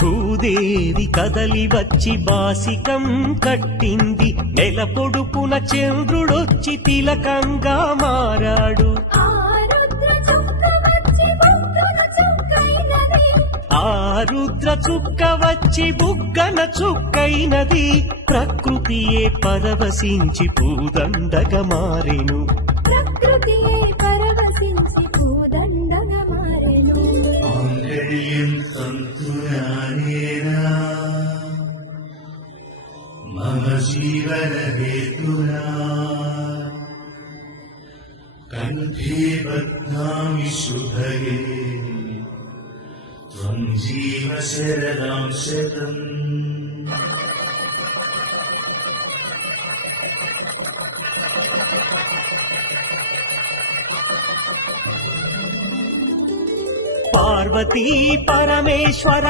భూదేవి కదలి వచ్చి బాసికం కట్టింది, నెల పొడుపున చంద్రుడొచ్చి తిలకంగా మారాడు. ఆ రుద్ర చుక్క వచ్చి బుగ్గన చుక్కైనది, ప్రకృతియే పరవశించి పూదండగా మారెను. ప్రకృతియే పరవశించి పూదండగా మారెను. మమ జీవన హేతునా కంఠే బధ్నామి శుభగే త్వం జీవ శరదాం శతం. పార్వతీ పరమేశ్వర